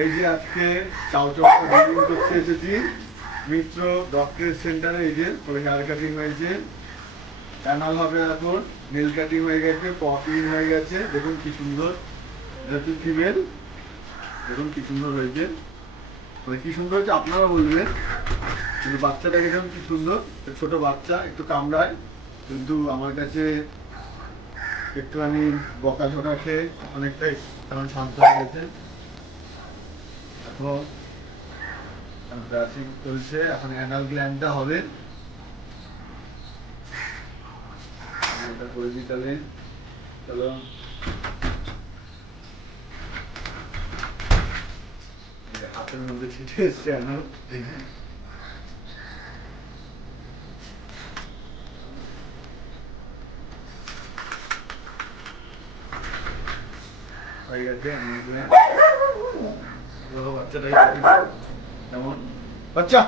এই যে আজকে চাউচৌটা বিল্ডিং করতে এসেছি মিত্র ডক্টর সেন্টারে। এই যে হেয়ার কাটিং হয়েছে, ক্যানাল হবে, এখন নেল কাটিং হয়ে গেছে, পপিং হয়ে গেছে। দেখুন কি সুন্দর, যেহেতু ফিমেল, দেখুন কি সুন্দর হয়েছে। মানে কি সুন্দর হয়েছে আপনারা বলবেন, কিন্তু বাচ্চাটাকে দেখুন কি সুন্দর, ছোট বাচ্চা একটু কামড়ায়, কিন্তু আমার কাছে একটুখানি বকাঝকা খেয়ে অনেকটাই এখন শান্ত হয়ে গেছে। এখন ব্রাশিং চলছে, এখন অ্যানাল গ্ল্যান্ডটা হবে, এটা করে দিই তাহলে। চলো, হাতের মধ্যে ছিটে এসছে অ্যানাল। হয়ে গেছে অ্যানাল গ্ল্যান্ড। বাচ্চাটাই কেমন বাচ্চা,